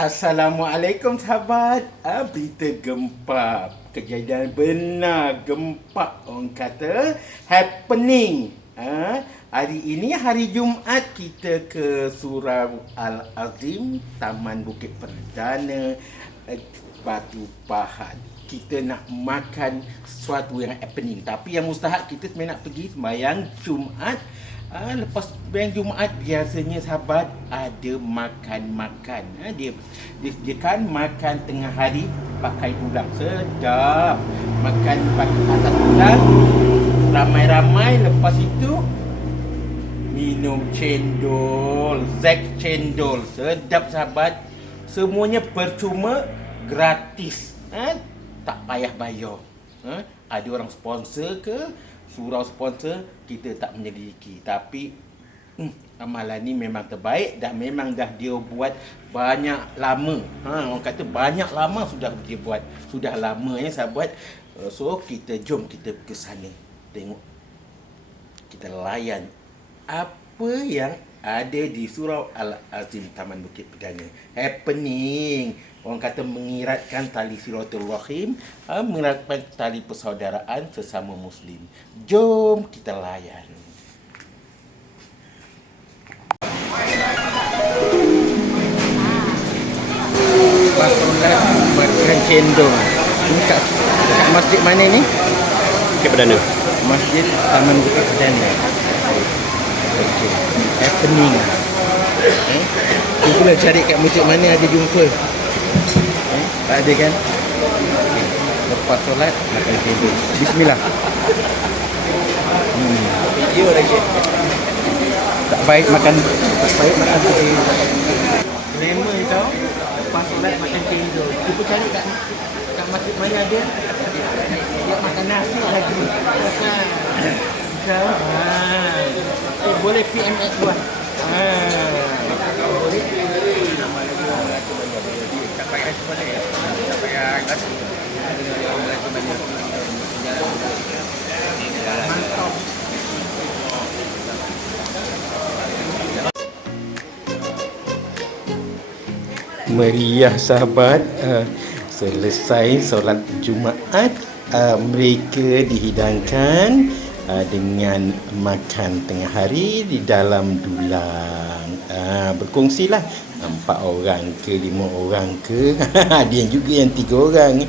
Assalamualaikum sahabat. Ah, berita gempa. Kejadian benar gempa orang kata happening. Ah, hari ini hari Jumaat kita ke Surau Al-Azim, Taman Bukit Perdana, eh, Batu Pahat. Kita nak makan sesuatu yang happening. Tapi yang mustahak kita sebenarnya nak pergi sembahyang Jumaat Ah, lepas bank Jumaat biasanya sahabat ada makan-makan. Ha, dia dia sediakan makan tengah hari pakai tulang. Sedap. Makan pakai atas tulang. Ramai-ramai lepas itu minum cendol, Zack cendol. Sedap sahabat. Semuanya percuma gratis. Ha? Tak payah bayar. Ha? Ada orang sponsor ke? Surau sponsor kita tak menyelidiki. Tapi hmm, amalan ni memang terbaik dan memang dah dia buat banyak lama. Ha orang kata banyak lama sudah dia buat. Sudah lama ya sahabat Uh, so kita jom kita ke sana. Tengok. Kita layan apa yang ada di Surau Al-Azim Taman Bukit Perdana. Happening. Orang kata mengiratkan tali silaturahim, ha, mengiratkan tali persaudaraan sesama muslim. Jom kita layan. Makan cendol. Ini kat, kat masjid mana ni? Bukit Perdana. Masjid Taman Bukit Perdana. Happening. Eh? Cuba cari kat masjid mana ada jumpa. Eh? Tak ada kan? Okey. Lepas solat makan cendol. Bismillah. Hmm. Video lagi. Tak baik makan tak baik makan putih. Glamour tau. Lepas solat makan cendol. Cuba cari kat kat masjid mana ada. Dia makan nasi lagi. Kau. Ha. Eh, boleh payah rasa. Mantap. Meriah sahabat uh, Selesai solat Jumaat uh, Mereka dihidangkan uh, Dengan makan tengah hari Di dalam dulang uh, Berkongsilah. Empat orang ke lima orang ke? Ada yang juga yang tiga orang.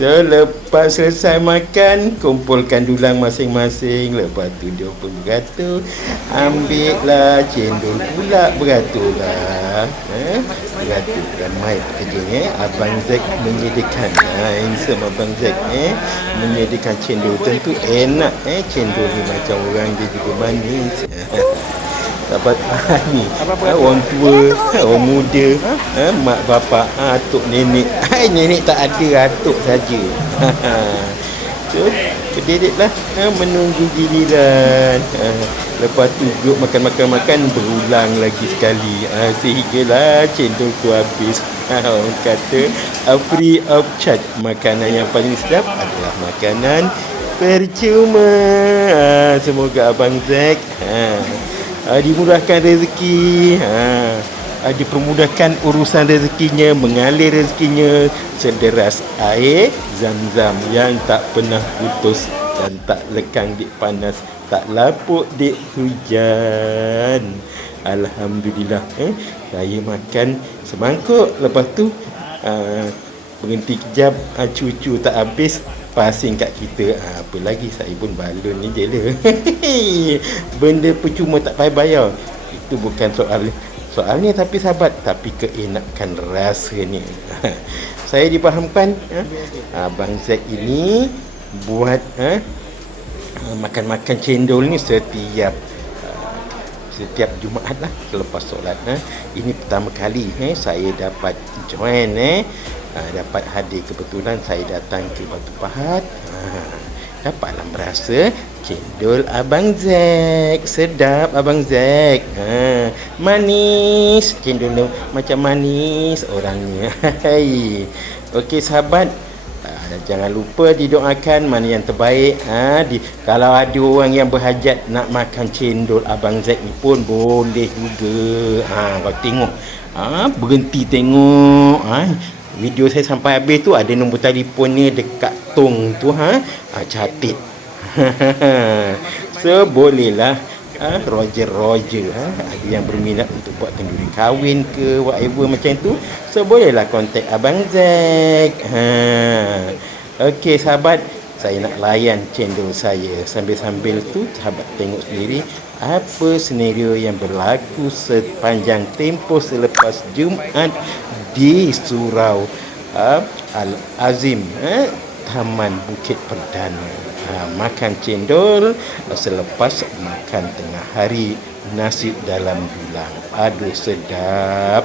So lepas selesai makan Kumpulkan dulang masing-masing. Lepas tu dia pun beratur. Ambil lah cendol pula. Beratur lah eh? Beratur. Ramai pekerjanya Abang Zack menyediakan. Ha, Handsome Abang Zack eh? Menyediakan cendol Tentu enak eh? Cendol ni macam orang dia juga manis Sahabat ah, ni. Ah, Orang tua ah, Orang muda ah, Mak bapak ah, Atuk nenek. Ah, Nenek tak ada Atuk saja. So Berdedek lah. Ah, Menunggu giliran. Ah, Lepas tu duduk makan-makan-makan Berulang lagi sekali. Ah, Sehinggalah cendol tu habis. Ah, Orang kata ah, Free of charge. Makanan yang paling sedap Adalah makanan Percuma. Ah, Semoga Abang Zack ah, uh, dimudahkan rezeki. Ha. Uh, dipermudahkan urusan rezekinya mengalir rezekinya. Sederas air zam-zam yang tak pernah putus dan tak lekang di panas tak lapuk di hujan. Alhamdulillah eh. Saya makan semangkuk. Lepas tu uh, berhenti kejap uh, cucu tak habis pasing kat kita. Ha, apa lagi saya pun balon ni je lah benda percuma tak payah bayar itu bukan soal soalnya tapi sahabat tapi keenakan rasanya. Saya dipahamkan ha, Abang Zack ini buat ha, makan-makan cendol ni setiap setiap Jumaat lah selepas solat ha. ini pertama kali eh, saya dapat join eh ha, dapat hadir kebetulan saya datang ke Batu Pahat ha, dapatlah merasa cendol Abang Zack sedap Abang Zack ha, manis cendol macam manis orangnya hai Okey sahabat ha, jangan lupa didoakan mana yang terbaik. Ha, di, kalau ada orang yang berhajat nak makan cendol Abang Zack ni pun boleh juga. Ha, kau tengok. Ha, berhenti tengok. Ha, video saya sampai habis tu ada nombor telefonnya dekat tong tu. Ha, ha catat. so bolehlah ha, Roger Roger ha, ada yang berminat untuk buat kenduri kahwin ke whatever macam tu so bolehlah kontak Abang Zack ha. Okey sahabat saya nak layan cendol saya sambil-sambil tu sahabat tengok sendiri apa senario yang berlaku sepanjang tempoh selepas Jumaat di Surau ha, Al-Azim ha, Taman Bukit Perdana. Ha, makan cendol selepas makan tengah hari nasi dalam dulang aduh sedap.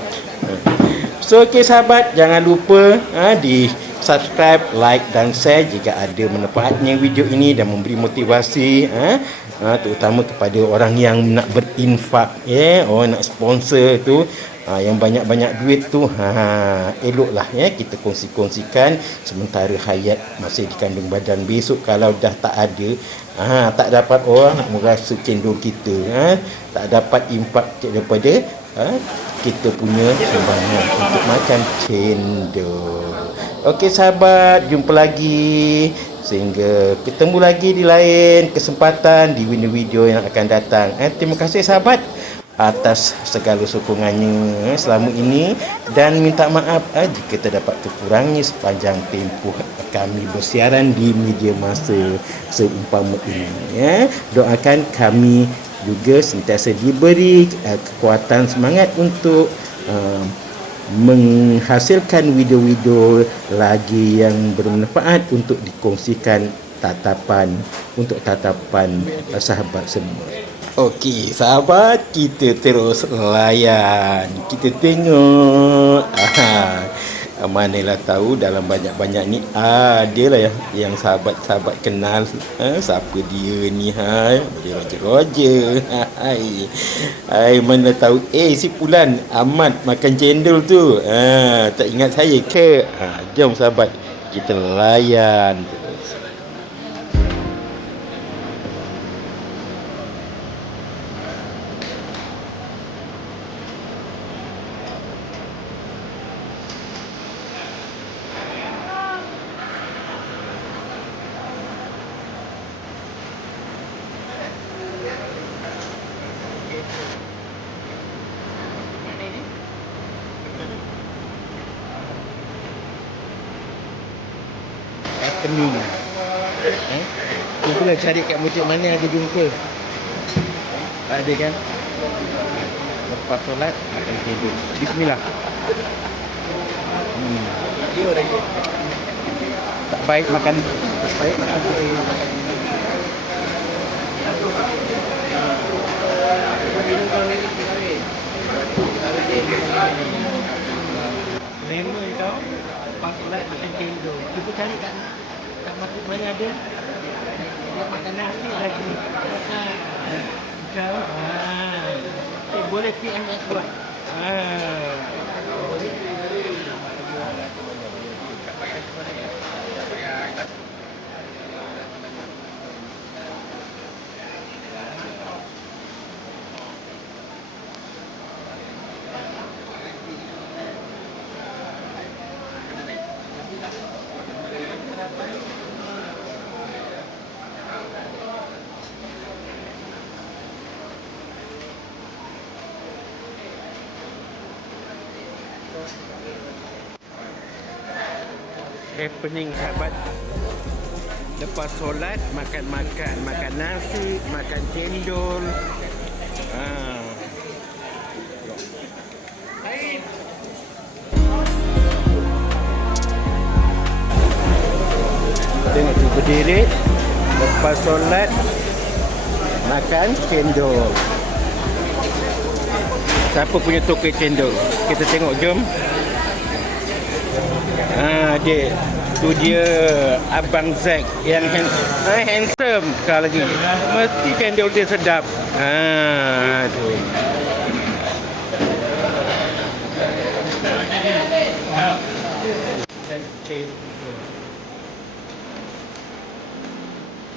So okey sahabat jangan lupa ha, di subscribe like dan share jika ada manfaatnya video ini dan memberi motivasi ha, ha, terutama kepada orang yang nak berinfak ya. Yeah, orang nak sponsor tu. Ha, yang banyak-banyak duit tu ha, eloklah ya. Kita kongsi-kongsikan sementara hayat masih dikandung badan. Besok kalau dah tak ada ha, tak dapat orang nak merasa cendol kita ha, tak dapat impak daripada ha, kita punya sumbangan untuk makan cendol. Okey sahabat, jumpa lagi sehingga ketemu lagi di lain kesempatan di video-video yang akan datang. Eh, terima kasih sahabat atas segala sokongannya eh, selama ini dan minta maaf eh, jika terdapat kekurangan sepanjang tempoh kami bersiaran di media masa seumpama ini ya. Doakan kami juga sentiasa diberi uh, kekuatan semangat untuk uh, menghasilkan video-video lagi yang bermanfaat untuk dikongsikan tatapan untuk tatapan uh, sahabat semua. Okey, sahabat, kita terus layan. Kita tengok. Aha. Manalah tahu dalam banyak-banyak ni. Ada lah yang, yang sahabat-sahabat kenal. Ha, siapa dia ni? Ha dia Roger Roger. Hai. Hai mana tahu? Eh si Pulan amat makan cendol tu. Ha, tak ingat saya ke? Ha, jom sahabat kita layan afternoon. Eh? Cuba lah cari kat masjid mana ada jumpa. Ada kan? Lepas solat akan tidur. Bismillah. Hmm. Tak baik makan. Tak baik makan. Lema kau Lepas solat Cuba cari kat mana ada Dia makan nasi lagi. Kau ha. Eh boleh PMS buat ha. Happening sahabat lepas solat makan-makan makan nasi makan cendol ha. tengok tu berdiri lepas solat makan cendol siapa punya toko cendol kita tengok jom Ha dia tu dia abang Zack yang hand, ha, handsome sekali lagi. Mesti cendol dia sedap. Ha tu.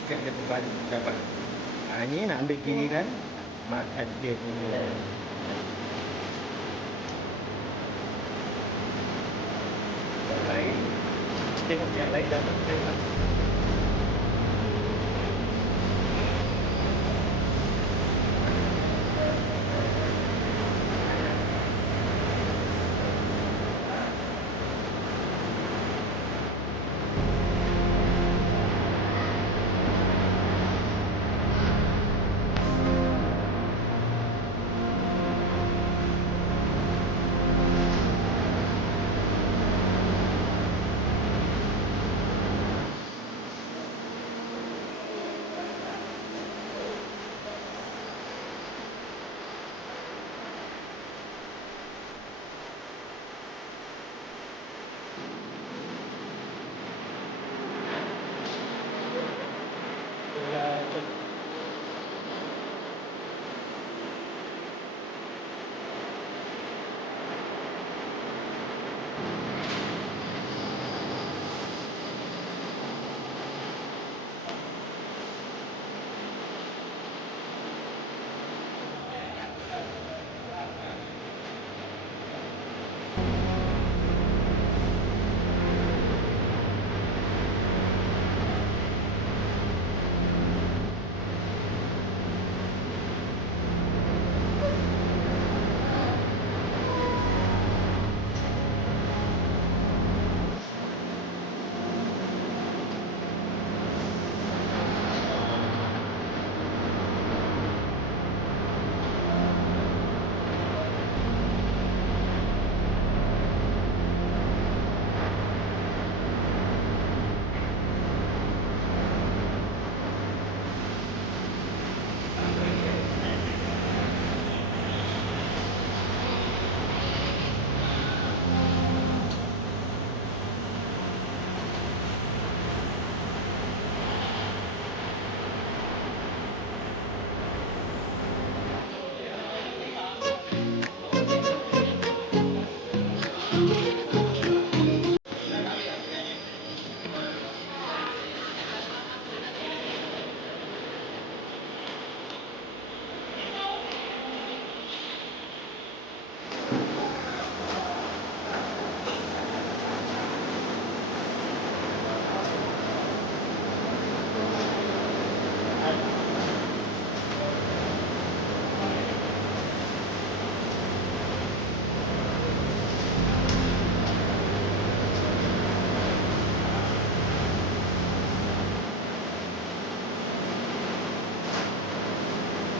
dekat depan sahabat. Ha, ni nak ambil giliran makan dia punya lain. Tengok yang lain dah tengok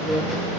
makan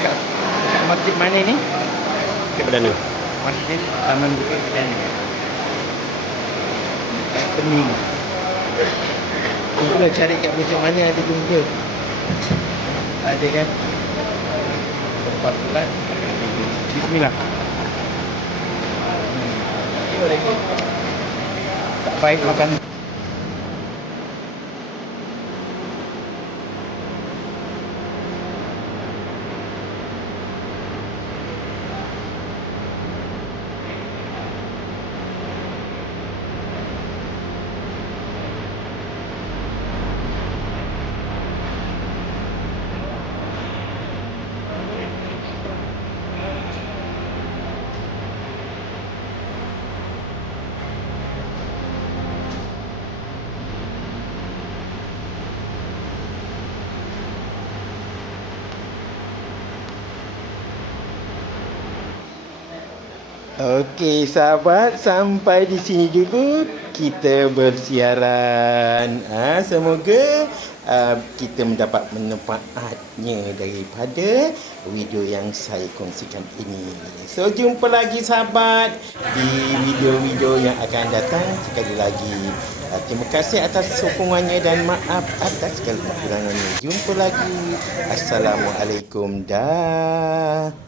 kat, kat masjid mana ni? Bukit Perdana. Masjid Taman Bukit Perdana. Kat Pening Kita cari kat besok mana ada jumpa. Ada kan? Tempat pelat Bismillah. Hmm. Tak baik makan Okey sahabat, sampai di sini dulu kita bersiaran. Ha, semoga uh, kita mendapat manfaatnya daripada video yang saya kongsikan ini. So jumpa lagi sahabat di video-video yang akan datang sekali lagi. Uh, terima kasih atas sokongannya dan maaf atas segala kekurangannya. Jumpa lagi. Assalamualaikum dah.